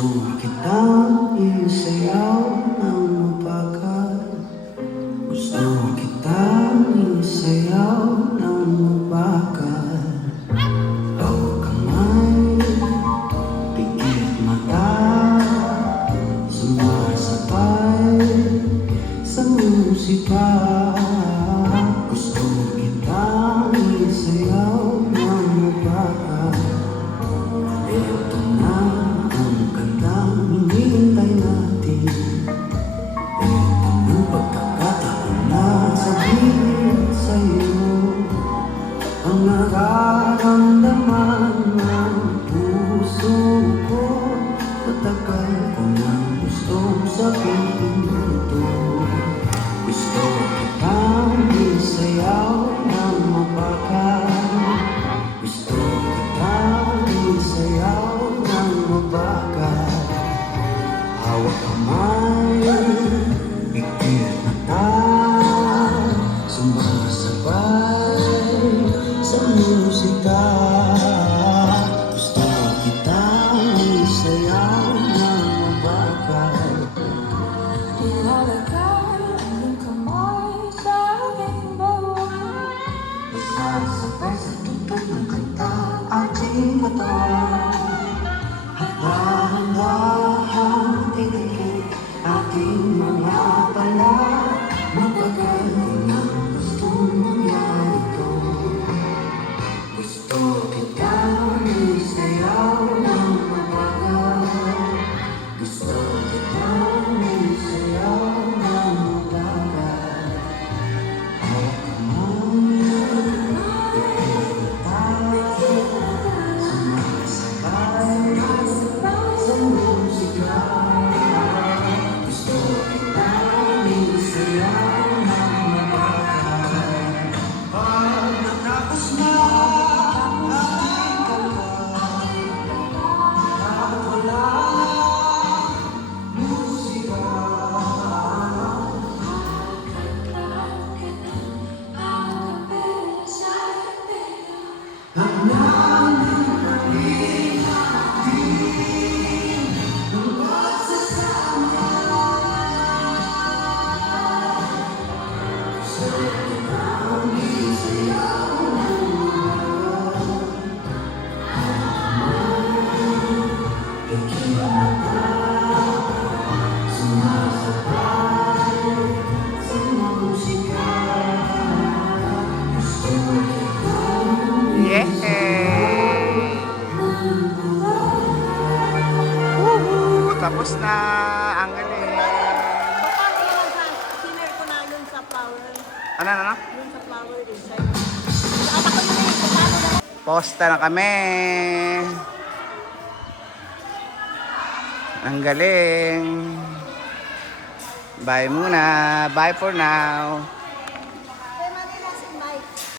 Gusto kitang isayaw ng mabagal. Gusto kitang isayaw ng mabagal. Hawak kamay, pikit mata, sumasabay sa musika. Gusto kitang isayaw ng mabagal. Ito na ang kantang hinihintay natin. Ito ang pagkakataon na sabihin sa'yo ang nararamdaman ng puso ko. Matagal ko nang gustong sabihin ito. Gusto kitang isayaw ng mabagal. Gusto kitang isayaw ng mabagal. Hawak kamay, pikit mata, sumasabay sa musika. Gusto kitang isayaw ng mabagal. Ilalagay ang iyong kamay sa aking bawang. Sasabay sa tugtog ng kanta ating katawan. At dahan-dahan titigil ating mga pala. Mabagal din ang gustong mangyari ito. Gusto kitang isayaw ng mabagal. Gusto kitang isayaw ng mabagal. Hawak kamay, sumasabay sa musika. Gusto kitang isayaw ng mabagal. Pag natapos na ang ating kanta, at wala musika, hanggang namin natin ang pagsasama. Gusto kitang isayaw ng mabagal. Pikit mata, sumasabay sa musika. Gusto kitang Yay! Woohoo! Tapos na! Ang galing! Paano yun sa sinare ko na yun sa flower? Ano? Yun sa flower inside. Anak ko yun eh. Paano na? Posta na kami! Ang galing! Bye muna! Bye for now!